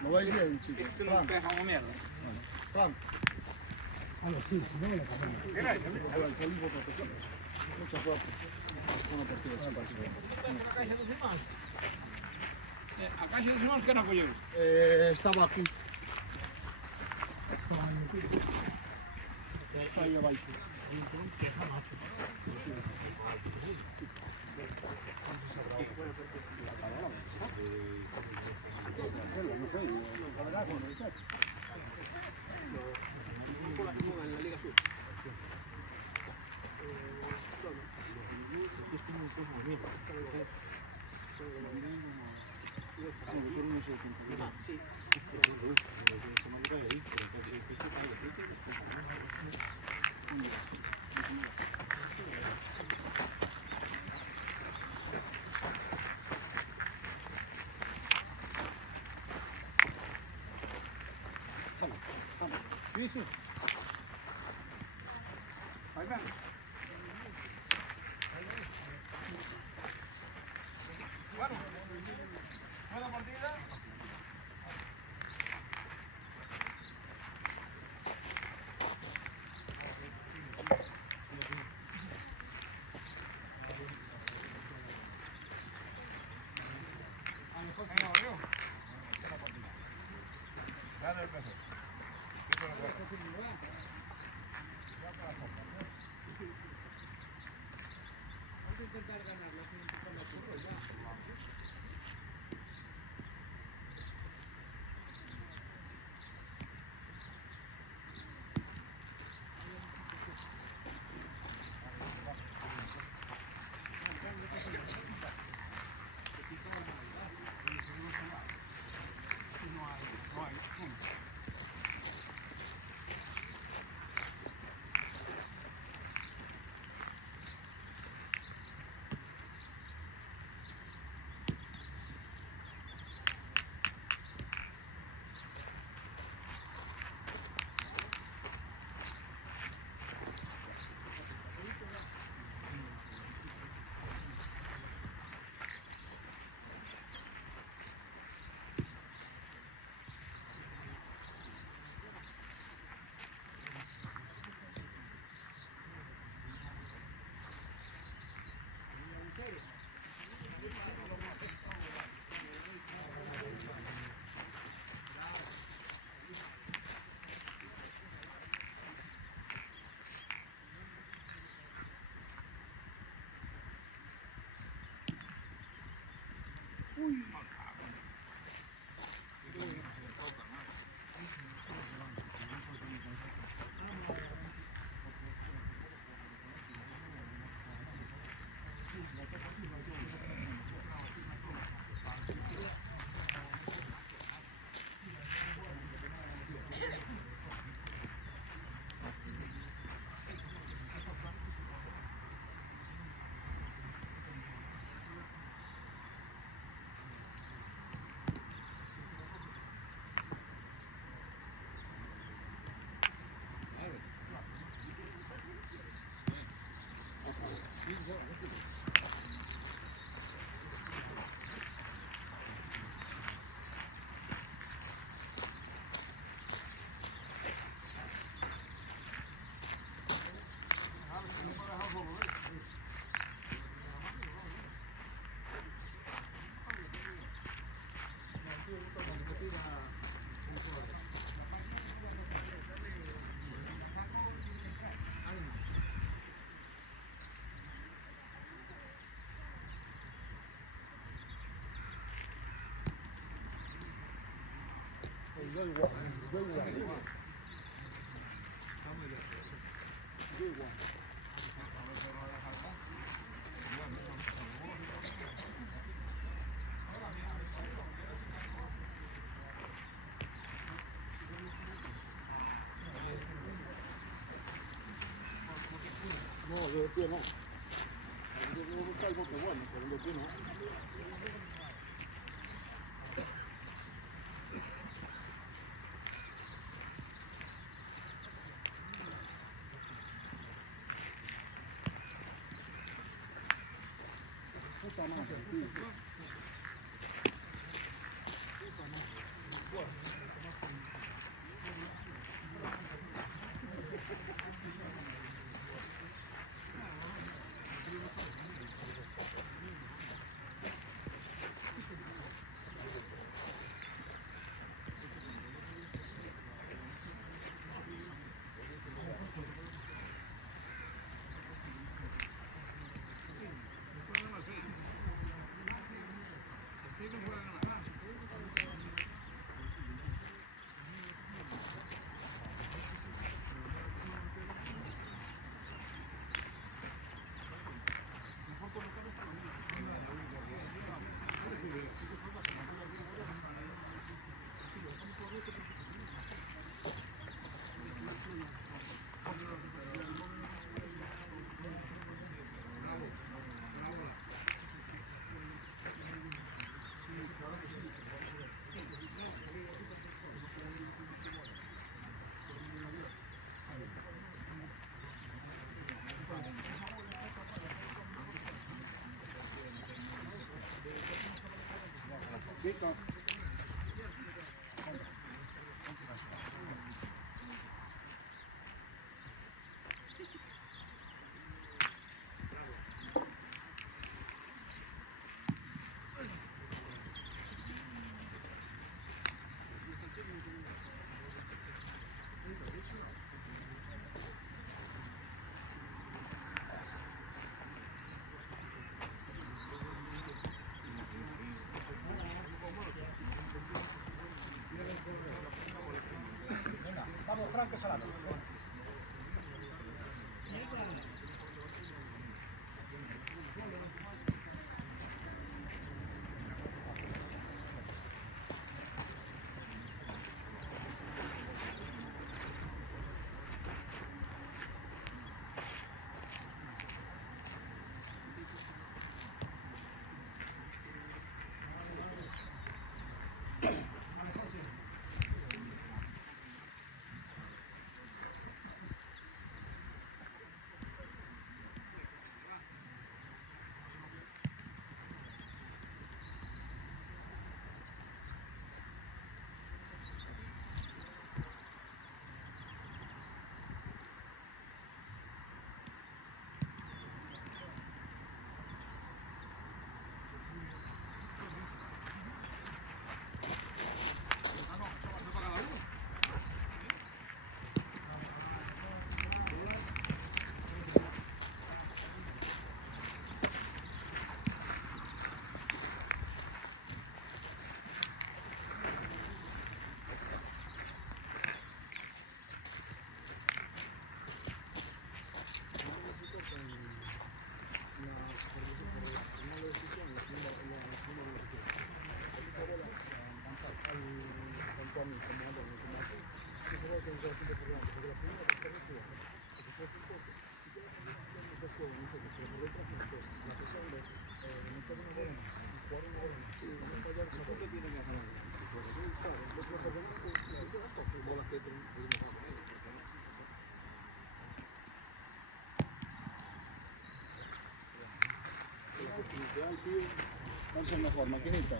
Lo vai gente. Franco. Allora sì, si vede la camera. Allora, il salivo proprio. Non c'è proprio. Una partita simpatica. A caixa do senhor que não conheço. Stava qui. Aí abaixo. Isso. Vai vendo? Bueno, buena partida. Dale el peso. No, yo de pie no. Yo no salgo que bueno, pero de pie no. bonito. Vamos, Franco Salado. ¿Cuál es el mejor, maquinita?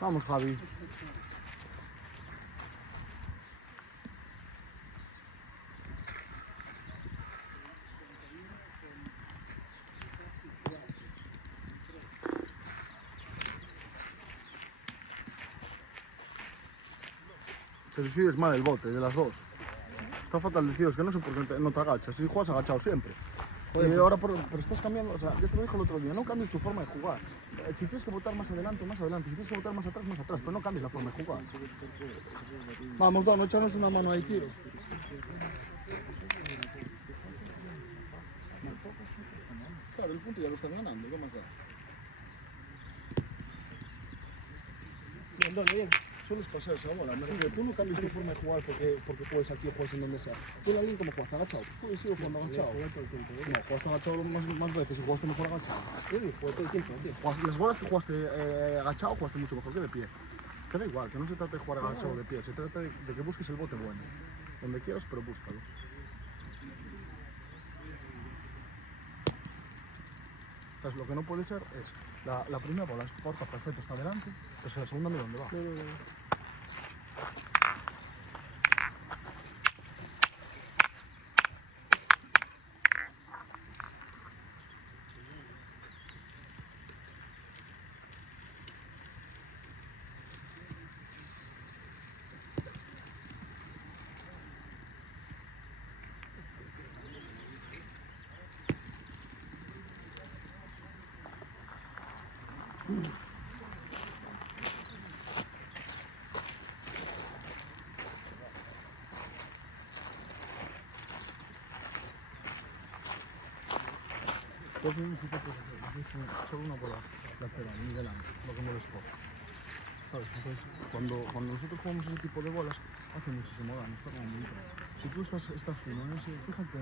Vamos, Javi. Te decides mal el bote, de las dos. Está fatal decidos, que no sé por qué no te agachas. Si juegas agachado siempre. Joder, y ahora pero estás cambiando, o sea, yo te lo dije el otro día, no cambies tu forma de jugar. Si tienes que botar más adelante, más adelante. Si tienes que botar más atrás, pero no cambies la forma de jugar. Vamos, Don, échanos una mano ahí, tiro. Claro, el punto ya lo están ganando, ¿qué más da? Bien, Don, bien. Solo es pasar esa bola, me refiero, tú no cambias tu forma de jugar porque juegas aquí o juegas en donde sea. Tú en la línea como juegas agachado, puedes ir jugando agachado. No, jugaste agachado más veces y jugaste mejor agachado. Sí, jugué todo el tiempo, tío. Las bolas que jugaste agachado, jugaste mucho mejor que de pie. Que da igual, que no se trata de jugar agachado o de pie, se trata de que busques el bote bueno. Donde quieras, pero búscalo. Entonces, lo que no puede ser es, la primera bola es corta, perfecto, está adelante, pero la segunda mira dónde va. Pues solo una bola lateral, nivelante, lo que no les coge. ¿Sabes? Entonces, cuando nosotros jugamos ese tipo de bolas, hace muchísimo daño, está como bonito. Si tú estás fino en ese, fíjate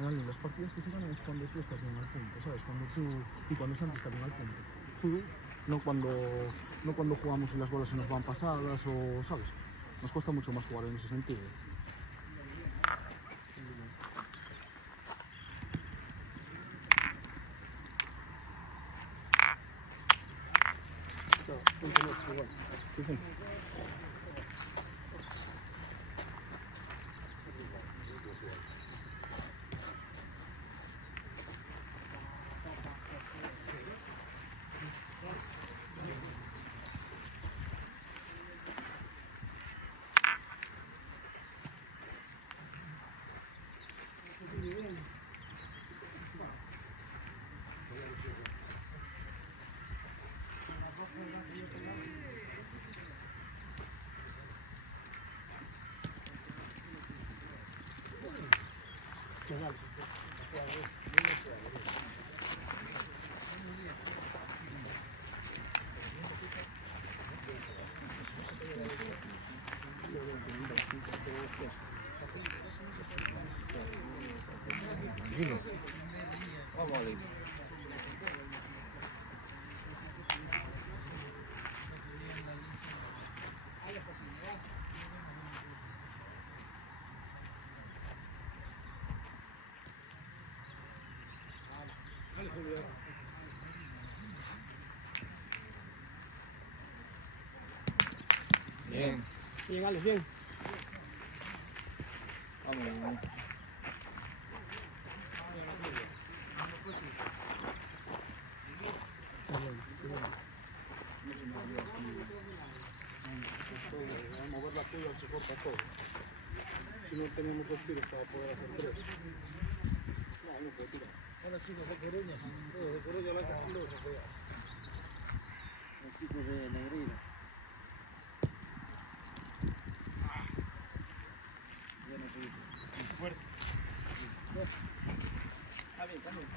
en las partidas que se ganan es cuando tú estás bien al punto, ¿sabes? Y cuando Santi está bien al punto. No cuando jugamos y las bolas se nos van pasadas o, ¿sabes? Nos cuesta mucho más jugar en ese sentido. Sí, sí. Vamos a ver. Bien. Bien, Alex, bien. Vamos. Mover la tuya se corta todo. Si no tenemos dos tiros para poder hacer tres. No, no puede tirar. Ahora sí, de Coruña. De Coruña va a estar kilos. El chico de Negreira. Fuerte. Está bien, está bien.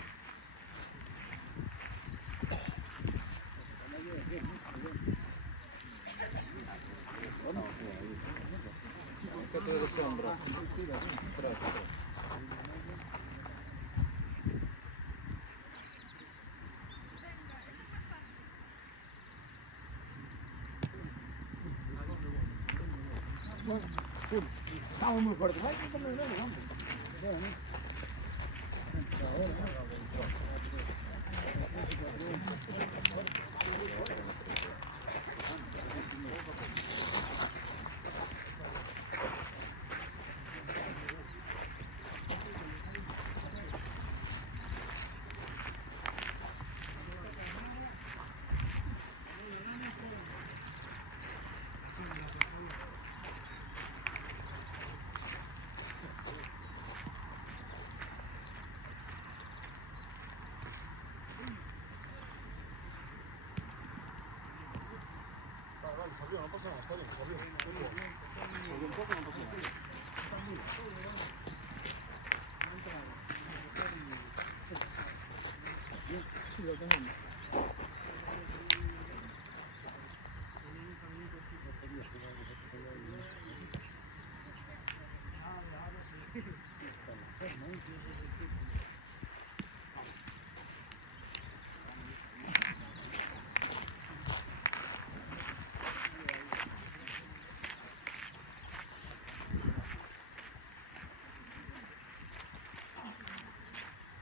¿Qué te desea un brazo? Estamos muy fuertes. No pasa nada, está bien, está bien. Porque un poco no pasa nada. Sí, lo tenemos.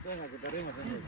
Venga, que te arrimas, venga.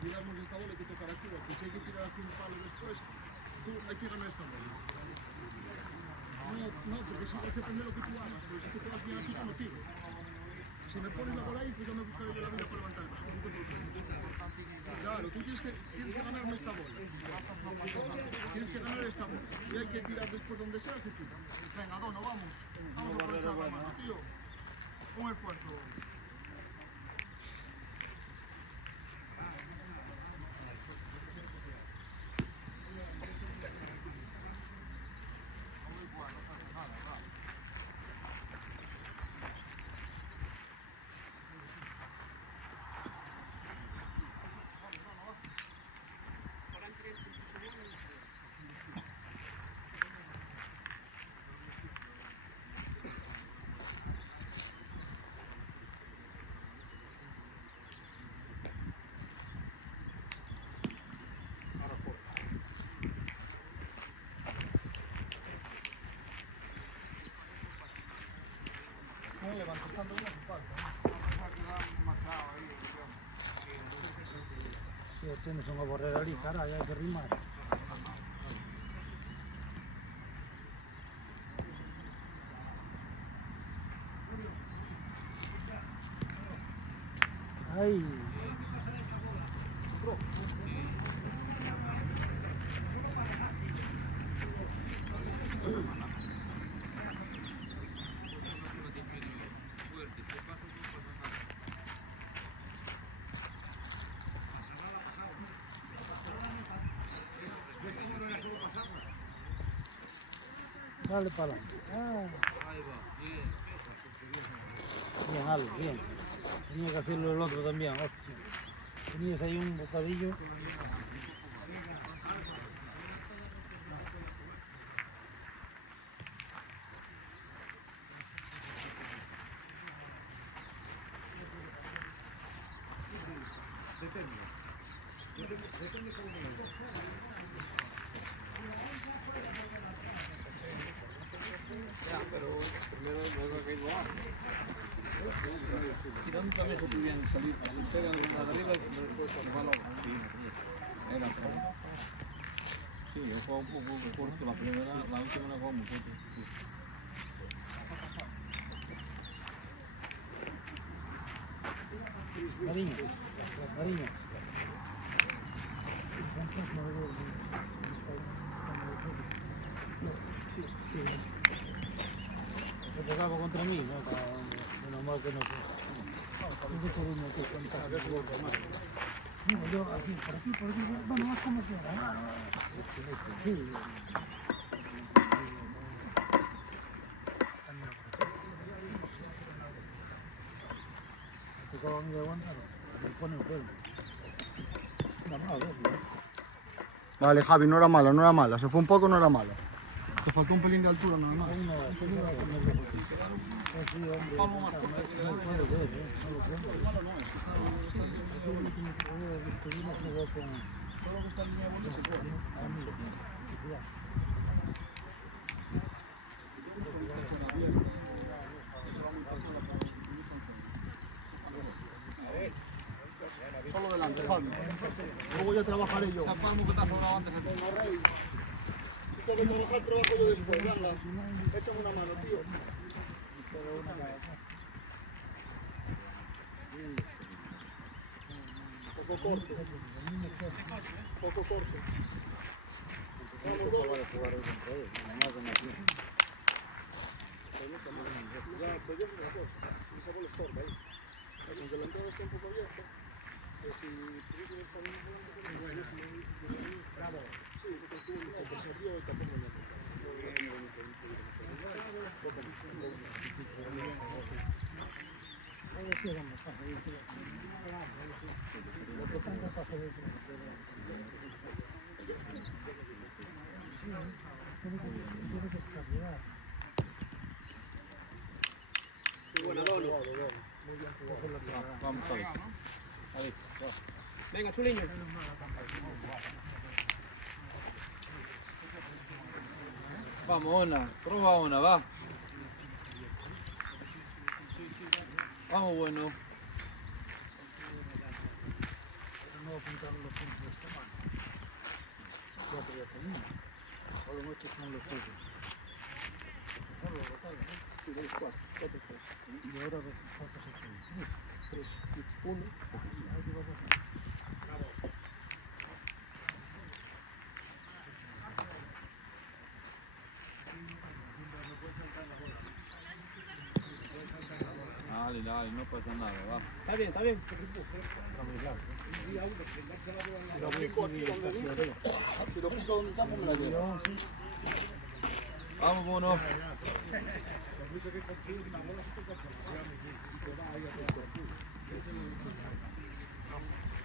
Olvidamos esta bola, hay que tocar aquí, porque si hay que tirar aquí un palo después, tú hay que ganar esta bola. No, porque si depende de lo que tú hagas, pero si tú te vas bien aquí, yo no tiro. Si me pones la bola ahí, pues yo me buscaré yo la vida para levantar el brazo, no te preocupes. Claro, tú tienes que ganarme esta bola. Tienes que ganar esta bola. Si hay que tirar después donde sea, se tira. Venga, Dono, vamos. Vamos a aprovechar la mano, tío. Con esfuerzo. Si tienes unha borrera ali, cara, hai que rimar. Ai. Dale para adelante. Ahí va, bien. Bien, Ale, bien. Tenía que hacerlo el otro también, hostia. Tenías ahí un bocadillo. Tirando también se podían salir, se pegan una de arriba y después con el balón. Sí, era pero... Sí, yo juego un poco corto la primera, la última la juego muy corto. Sí. Cariño, cariño. Se pegaba contra mí, ¿no? Menos mal que no sé. Digo yo, así, por aquí, bueno, más como quiera. Sí. Te acabo a mí de aguantar, me pone un pelo. Vale, Javi, no era mala. Se fue un poco, no era mala. Te faltó un pelín de altura, nada más. Solo delante, Javi. Luego ya trabajaré yo. Si tengo que trabajar, trabajo yo después. Venga, échame una mano, tío. Poco corto. Poco corto. Vamos, dos. Ya, pues yo soy una cosa. Esa bola estorba ahí. Aunque la entrada esté un poco abierta. Vamos, Alex. Alex, va. Venga, chuliño. Vamos, una. Prueba una, va. Vamos, bueno. No apuntaron los puntos de esta mano. 4 ya tenía. Solo no checan los puntos. Solo lo botaron, ¿no? Sí, 2, 4, 4, 3. Y ahora ¿cuántos se tienen? 3, 1. Ahí te vas a hacer. Dale, dale, no pasa nada, va. Está bien, está bien. Si lo pico aquí donde dice, si lo pico donde estamos me la llevo. Vamos, mono.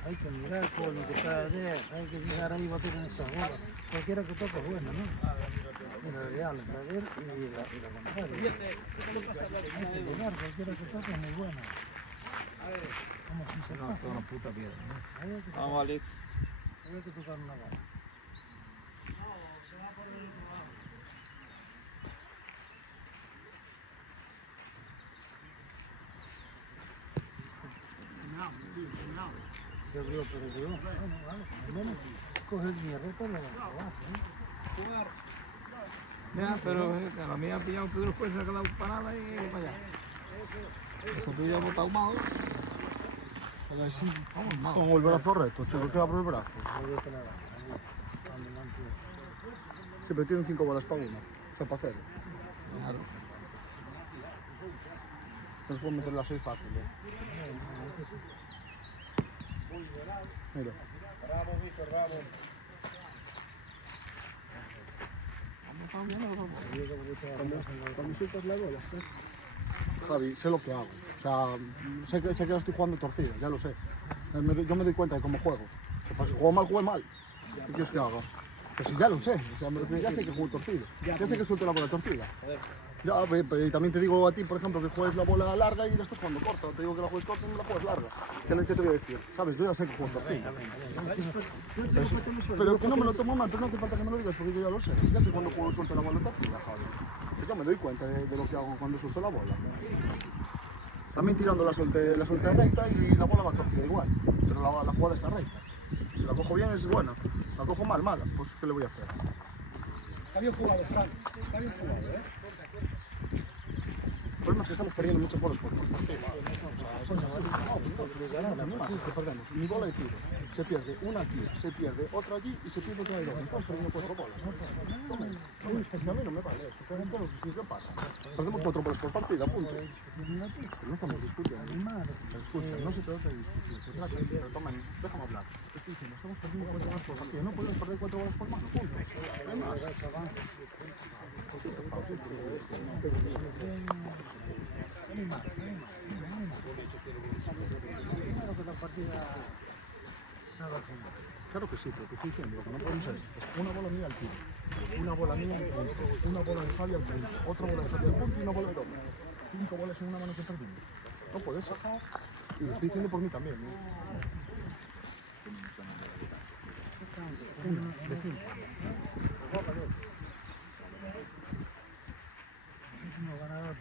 Hay que mirar con lo que está de, hay que llegar ahí y bater en esa bola. Cualquiera que toque es buena, ¿no? Mira, real, la de él y la contraria. Hay que llegar, cualquiera que toque es muy buena. Como si se pasa. Una puta piedra, ¿no? Ahí hay que tocar, Vamos, Alex. ahí hay que tocar una bola. Se abrió, pero quedó. Bueno, vale, al menos coge el mierda y lo abajo, ¿eh? Ya, pero a la mía ha pillado Pedro Juez, se ha quedado parada y para allá. Eso tú ya has botado mal. Ahora sí, Vamos mal. con el brazo recto, chico, que abre el brazo. No veo que nada. Ahí, cuando no entiendo. Siempre tienen 5 bolas para uno, o sea, para hacer. Claro. No se puede meter las 6 fácil, ¿eh? Mira. Bravo, Víctor, bravo. Cuando sueltas la bola, pues, Javi, sé lo que hago. O sea, sé que la estoy jugando torcida, ya lo sé. Yo me doy cuenta de cómo juego. O sea, si juego mal, juego mal. ¿Qué quieres que haga? Pues sí, ya lo sé. O sea, ya sé que juego torcido. Ya sé que suelto la bola torcida. Ya, y también te digo a ti, por ejemplo, que juegues la bola larga y la estás jugando corta. Te digo que la juegues corta y no la juegues larga. ¿Qué te voy a decir? ¿Sabes? Yo ya sé que juego torcida. Pero que no me lo tomo mal, pero no hace falta que me lo digas porque yo ya lo sé. Ya sé cuando juego suelto la bola torcida, Javi. Que yo me doy cuenta de lo que hago cuando suelto la bola. También tirando la suelte recta y la bola va torcida igual. Pero la jugada está recta. Si la cojo bien es buena. La cojo mal, mala. Pues ¿qué le voy a hacer? Está bien jugado, Fran. Está bien jugado, ¿eh? El problema es que estamos perdiendo muchos bolas por partido. Son así. Que perdemos mi bola de tiro. Se pierde una aquí, se pierde otra allí y se pierde otra de dos. Estamos perdiendo 4 bolas. A mí no me vale esto. ¿Qué pasa? Perdemos 4 bolas por partida, punto. No estamos discutiendo. Escucha, no se trata de discutir. Se trata de pero toma, déjame hablar. Te estoy diciendo, estamos perdiendo 4 bolas por partida. No podemos perder 4 bolas por mano, punto. No hay más. Primero que la partida salga al final. Claro que sí, pero te estoy diciendo, lo que no podemos ser es una bola mía al tiro, una bola mía al punto, una bola de Javi al punto, otra bola de Javi al punto y una bola de doble. 5 bolas en una mano que perdimos. No puedes sacar. Y lo estoy diciendo por mí también, ¿no? Una de 5. Último ganador.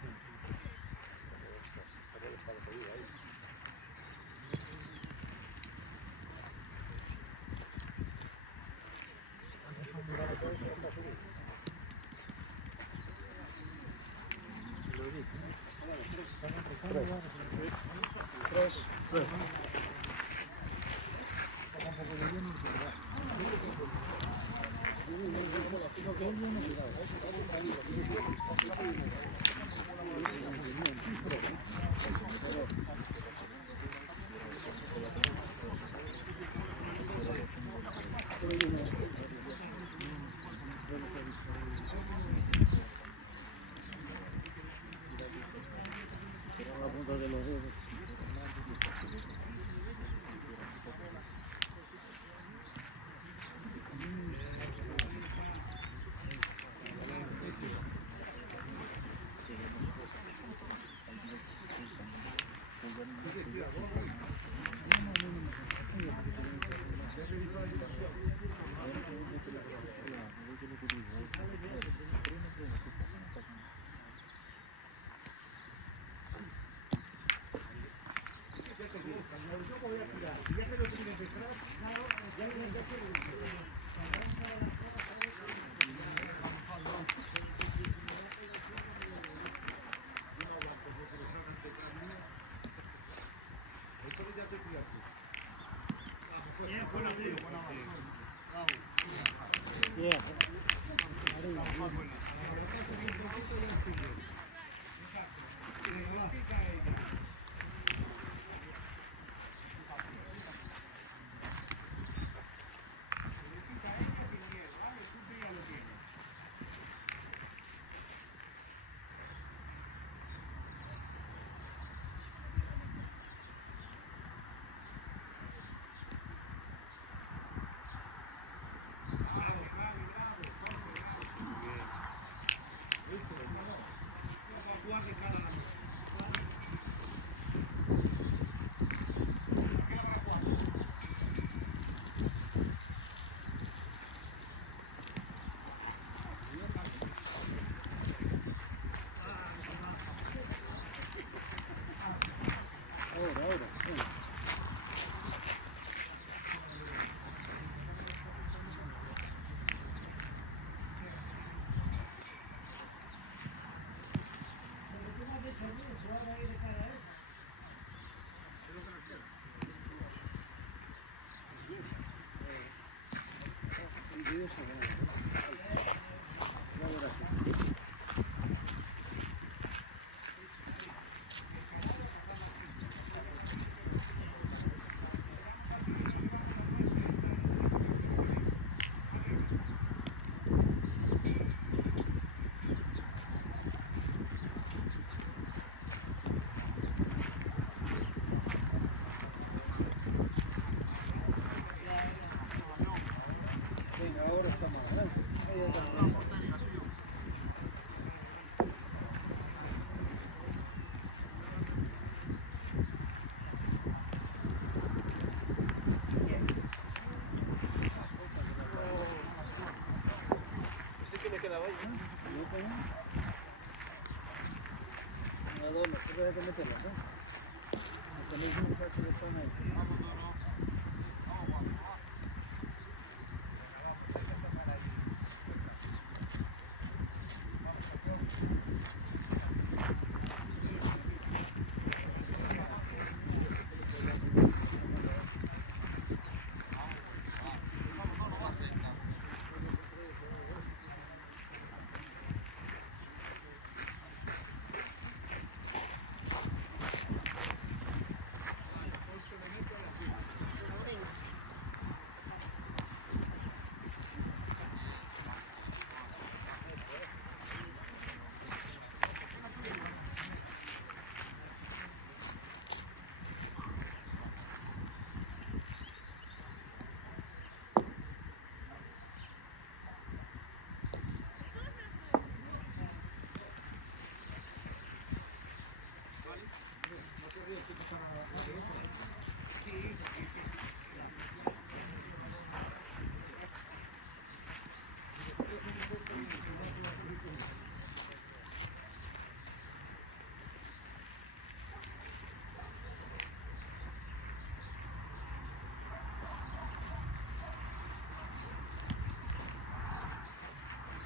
Bien.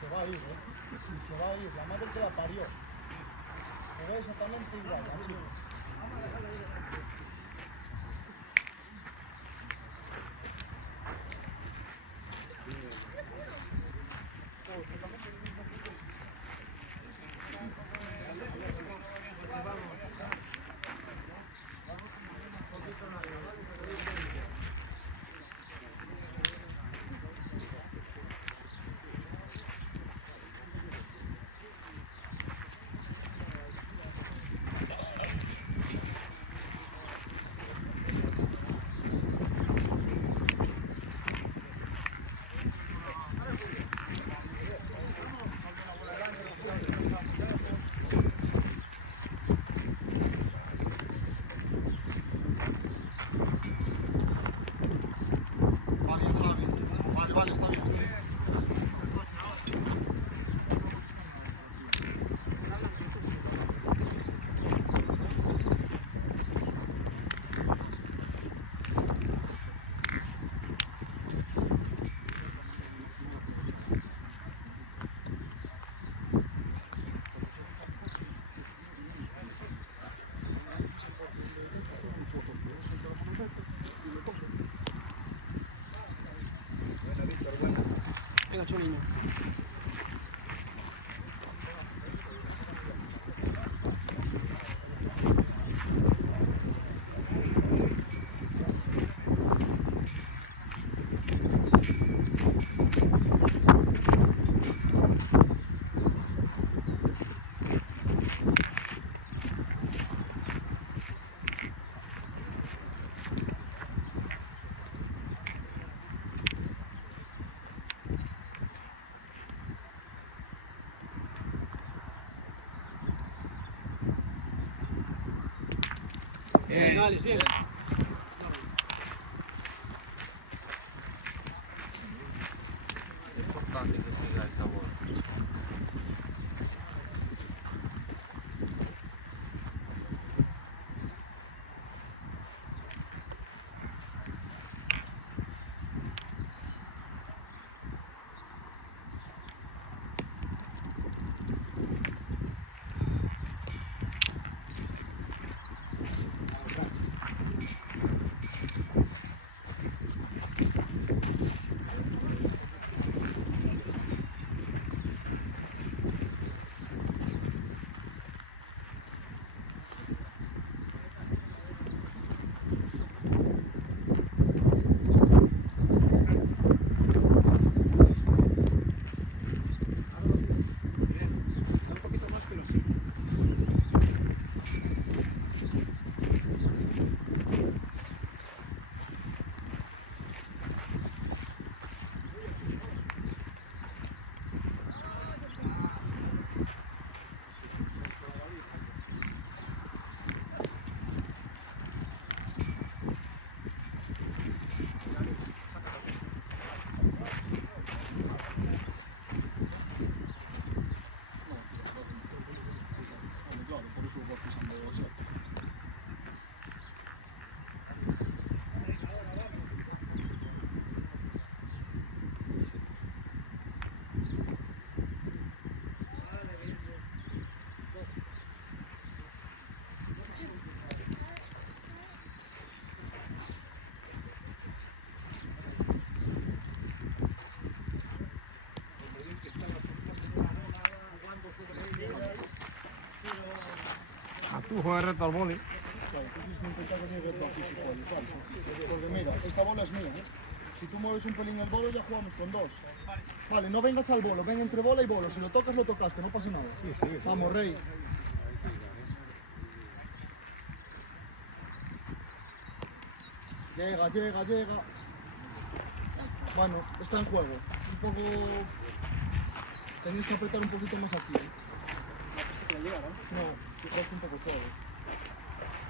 Se va a ir, ¿eh? Se va a ir, la madre que la parió. Se ve exactamente igual, así. 8 niños. Dale, bien. Es importante que siga esa bola. Tú juegas reto al boli. Claro, tú tienes que intentar que llegue el físico ahí, ¿sabes? Porque mira, esta bola es mía, ¿eh? Si tú mueves un pelín el bolo, ya jugamos con dos. Vale, no vengas al bolo, ven entre bola y bolo. Si lo tocas, lo tocaste, no pasa nada. Vamos, Rey. Llega, llega, llega. Bueno, está en juego. Un poco... Tenéis que apretar un poquito más aquí. No, que corte un poco suave.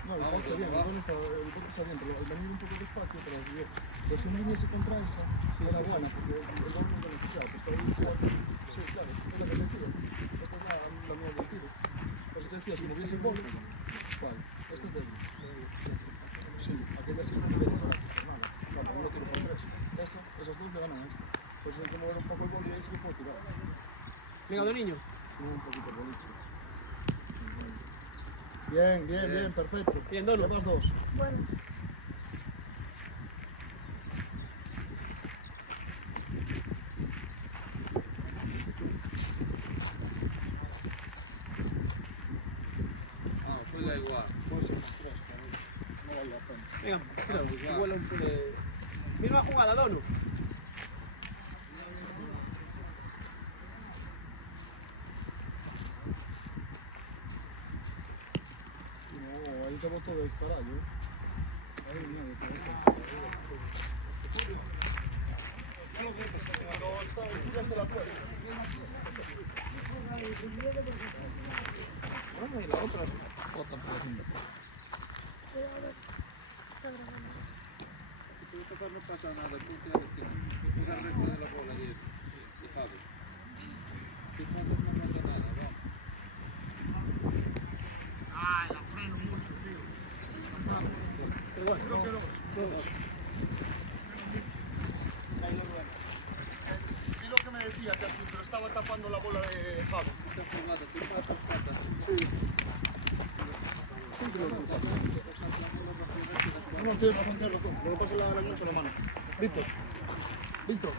No, el corte bien, el tono está bien, pero el venir un poco despacio para subir. Pero si no viniese contra esa, era buena, porque el gol no es beneficiado. Pues está ahí jugando. Sí, claro, es lo que te decía. Esta es la mía del tiro. Por eso te decía, si moviese el gol, ¿cuál? Este es débil. Sí, aquella sí no le para nada. Claro, uno tiro por tres. Esas dos le ganan a esta. Por eso hay que mover un poco el gol y ahí sí que puedo tirar. Venga, dos niños. Un poquito el boliche. Bien, bien, bien, perfecto. Bien, Dono. Llevas dos. Bueno, Ah, juega igual. No sé, tres, no vale la pena. Venga, tira, igual misma jugada, Dono. No, ahí te boto del carajo. Ahí viene, te boto. Pero está, tiraste la puerta. Bueno, y la otra es otra pregunta. No pasa nada, tú tienes que tirar recto de la bola y Javi. Si no, no pasa nada, vamos. Ay, la freno mucho, tío. Pero bueno, creo que dos. Y lo que me decía que así, pero estaba tapando la bola de Javi. Esta jugada, si pasa, pasa. Sí. No, tienes razón, tienes razón. Lo que pasa es la mucho la mano. Víctor. Víctor.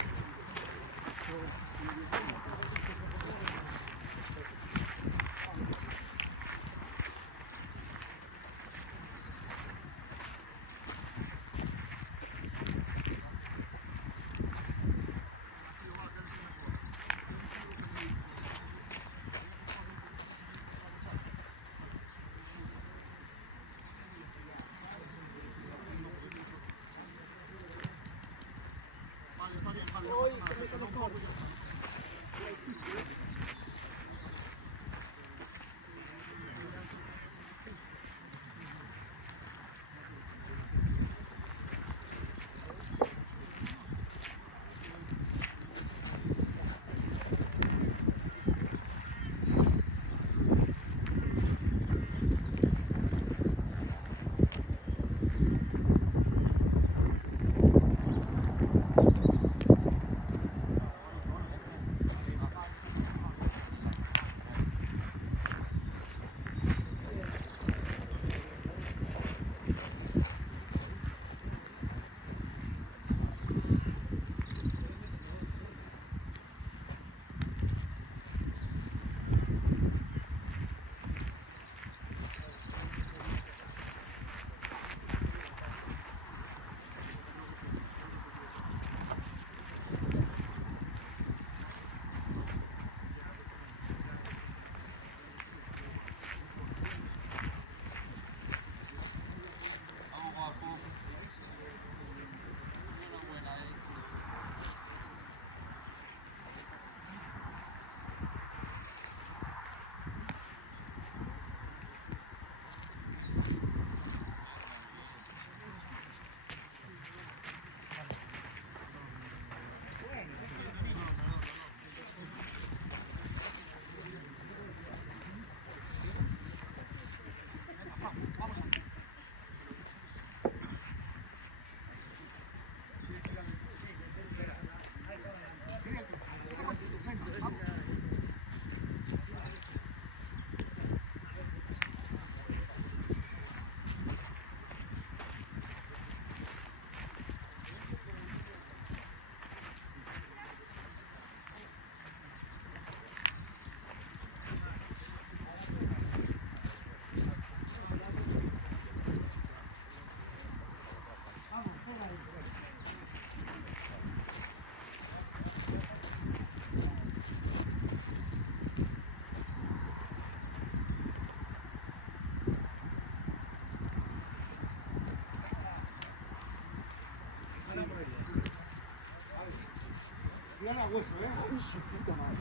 Mira la hueso, Uy, su puta madre.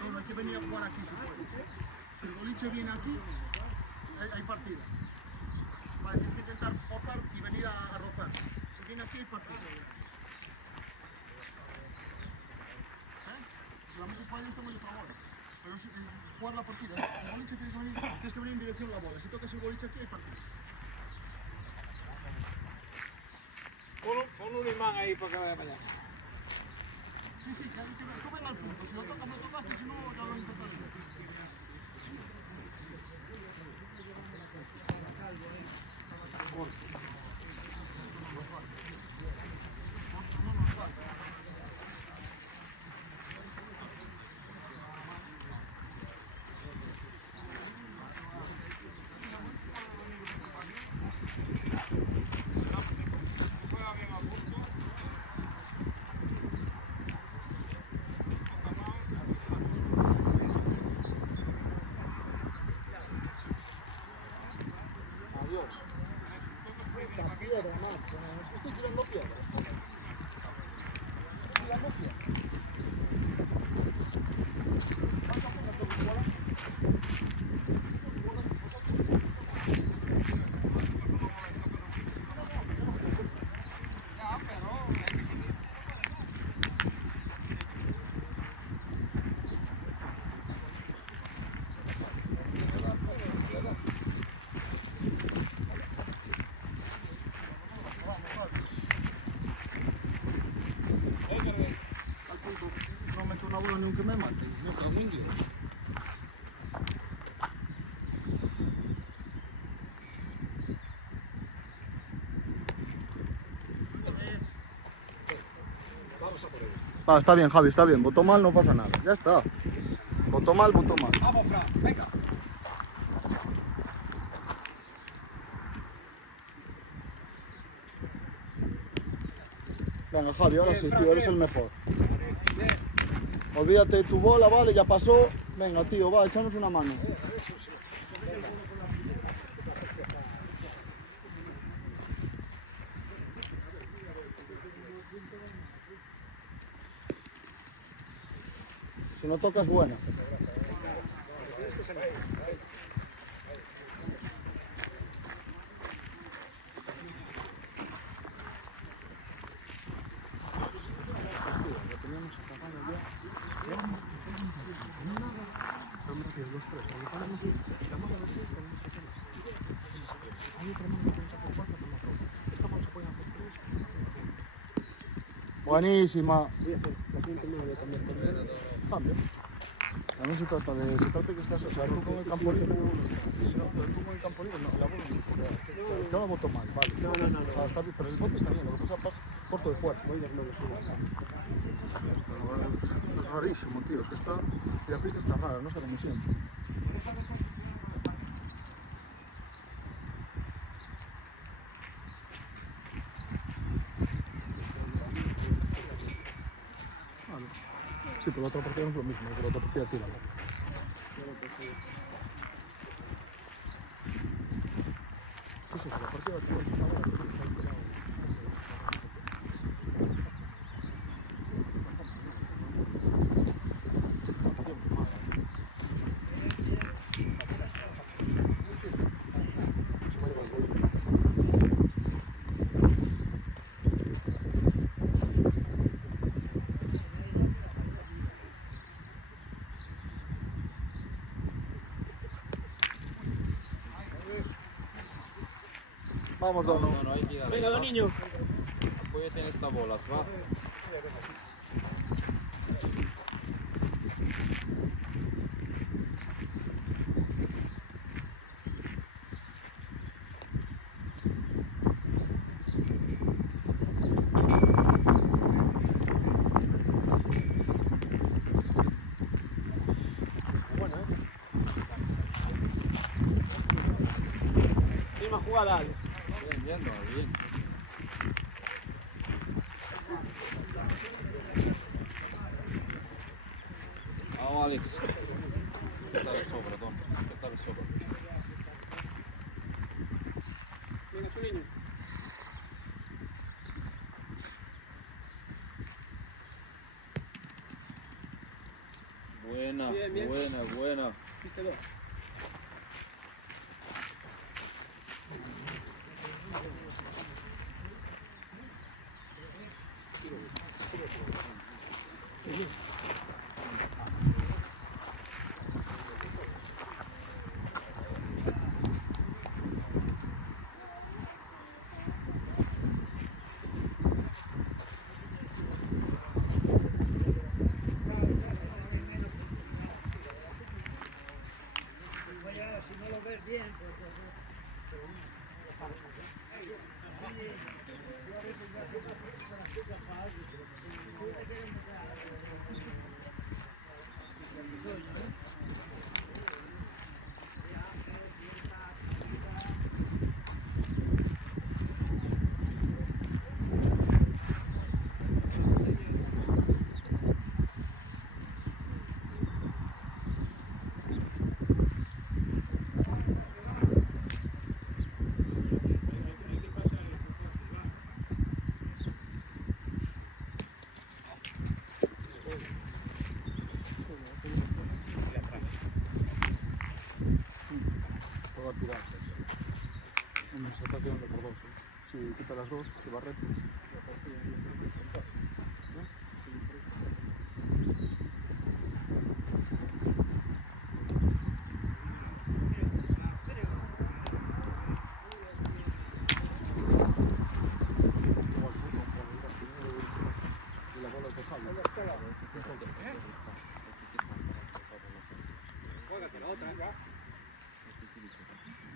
No, no hay que venir a jugar aquí si puedes. Si el boliche viene aquí, hay partida. Vale, tienes que intentar forzar y venir a rozar. Si viene aquí hay partida. Si la metes para adentro, muy otra bola. Pero es jugar la partida. El boliche tienes que venir en dirección a la bola. Si tocas el boliche aquí hay partida. Pon un imán ahí para que vaya para allá. Sí, sí, ya tú ven al punto. Si lo tocas, lo tocaste, si no, ya lo intentaré. Adiós. La piedra, macho. Es que estoy tirando piedras. Tirando piedras. ¿Vas a hacer tu bola? Al punto, no me echo una bola ni aunque me maten. Me cago en Dios. Va, está bien, Javi, está bien. Votó mal, no pasa nada. Ya está. Votó mal, votó mal. Vamos, Fran, venga. Venga, Javi, ahora sí, tío, eres el mejor. Olvídate de tu bola, vale, ya pasó. Venga, tío, va, échanos una mano. Si no tocas, buena. Buenísima. Cambio. No se trata de, se trata que estás, o sea, tú con el campo libre, si no, pero tú con el campo libre, no, la bola no, porque yo la boto mal, vale. No. O sea, está bien, pero el bote está bien, lo que pasa es que pasa corto de fuerza. Pero es rarísimo, tío, es que está, y la pista está rara, no está como siempre. Vale. Sí, pero la otra partida no es lo mismo, pero la otra partida tira. Sí, sí, la partida tira. Vamos, Don. No hay que ir Venga, don niño. Apóyate en estas bolas, va. Misma jugada, Alex. Bien, bien. Vamos, Alex. ¿Qué tal el sobra, Don? ¿Qué tal el sobra? Venga, tu niño. Buena, Bien. buena. Viste dos. Todo va a tirar. No se está tirando por dos. Si quita las dos, se va recto. Y la bola se jala. Juégate la otra, ya.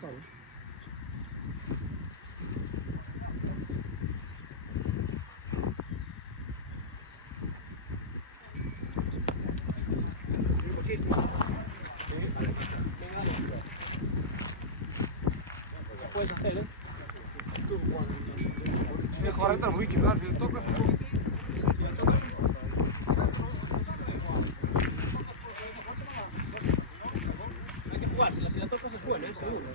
Claro. Puedes hacer, ¿eh? Tienes que correr muy chica, si le tocas un poquitín. Hay que jugar, si la tocas es bueno, seguro.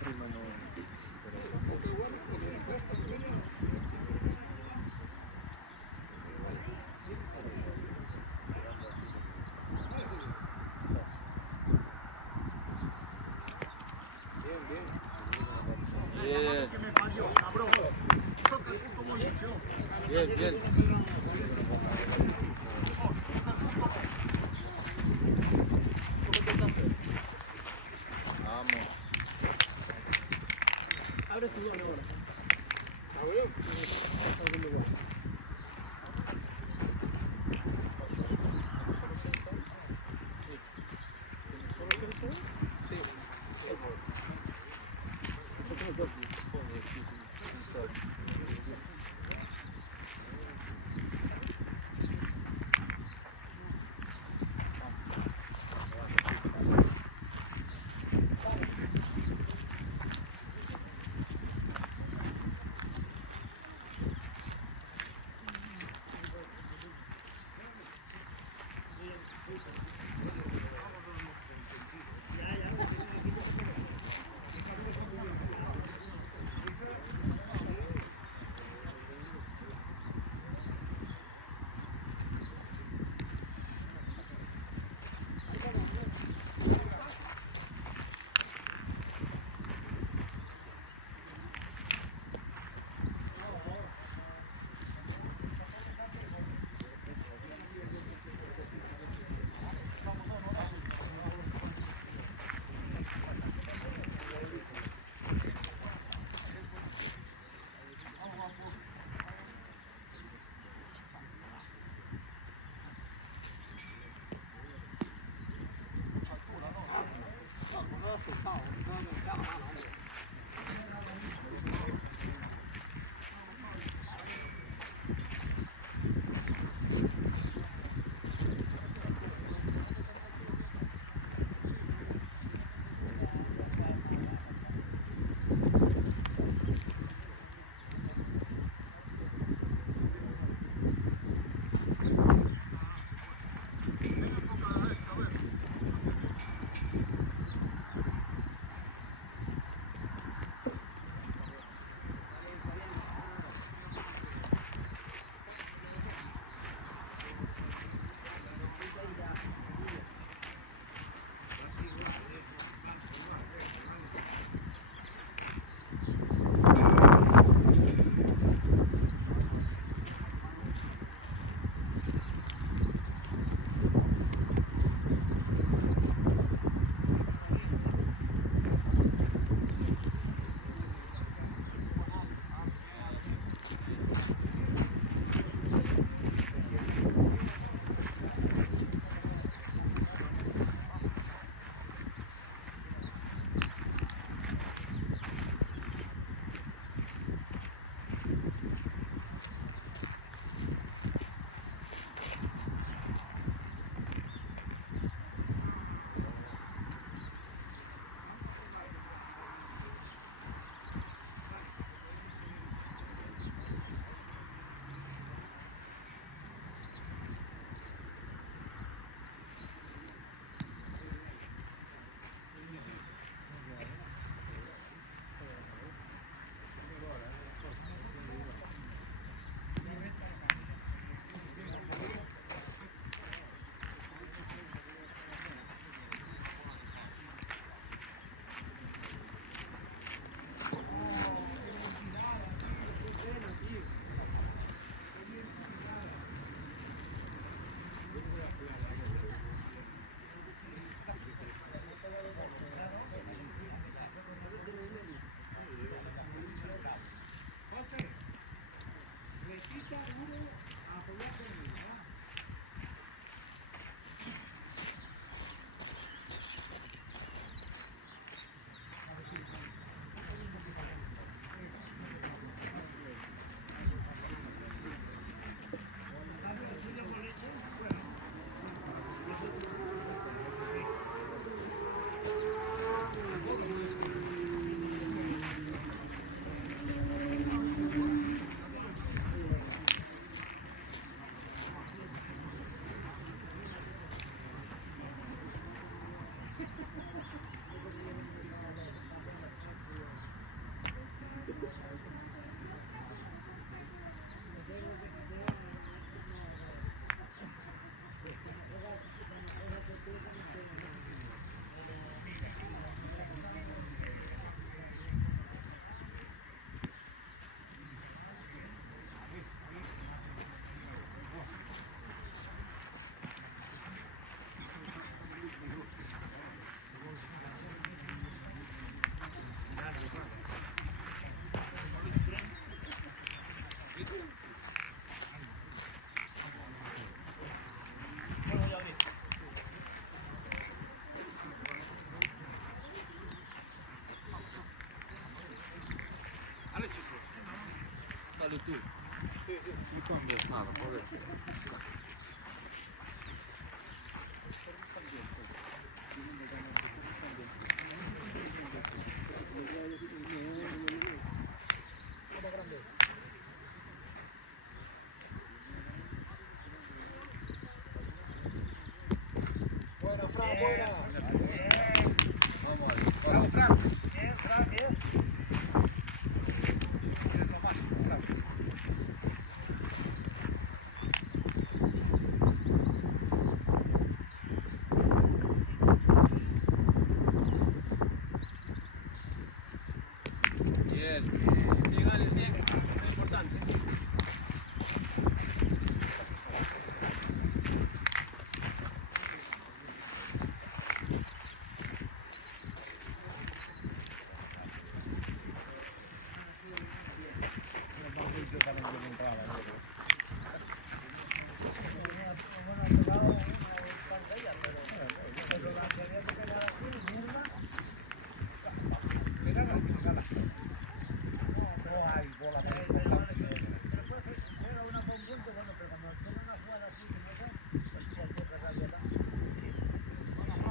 Bien, Que me falló, cabrón. Toca el puto boliche. bien, bien. Vamos. Abre tu gol ahora. salí tú. Nada, joder. Buena, Fran, buena. Vamos ahí. Bravo, Fran. Bien, Fran, bien. Tienes lo más, Fran. Bien. Bien, Alex, bien. Es importante.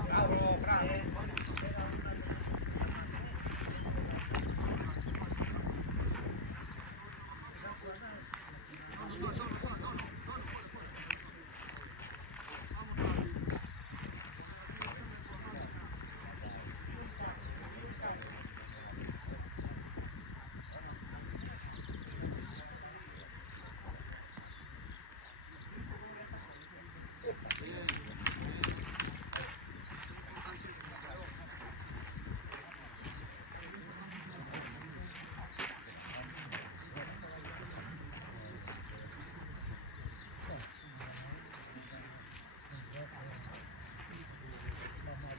Bravo, Fran.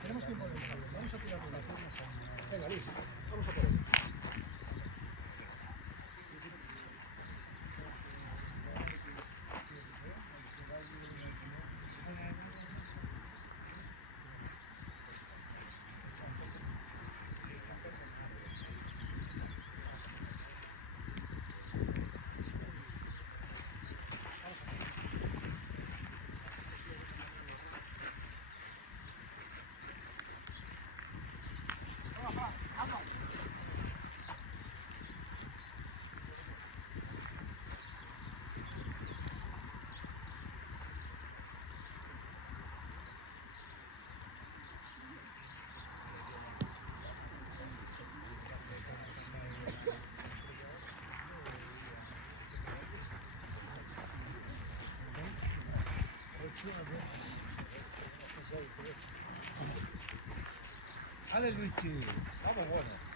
Tenemos tiempo de entrar. Vamos a tirar una. Venga, Luis, vamos a por ello. Dale Luigi, vamos bueno.